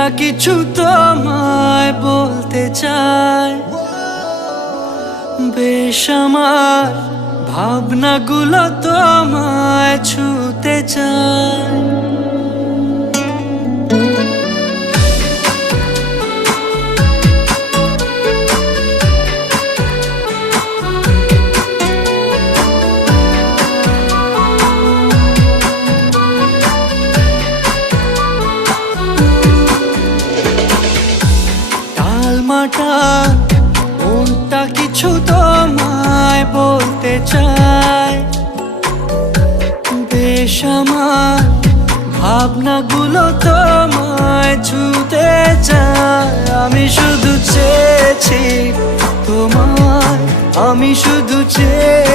মনটা কিছু তোমায় বলতে চায়, বেশ আমার ভাবনাগুলো তোমায় ছুতে চায়। টালমাটা মনটা কিছু তোমায় বলতে চায়, বেশ আমার ভাবনাগুলো তোমায় ছুতে চায়। আমি শুধু চেয়েছি তোমায়, আমি শুধু চেয়েছি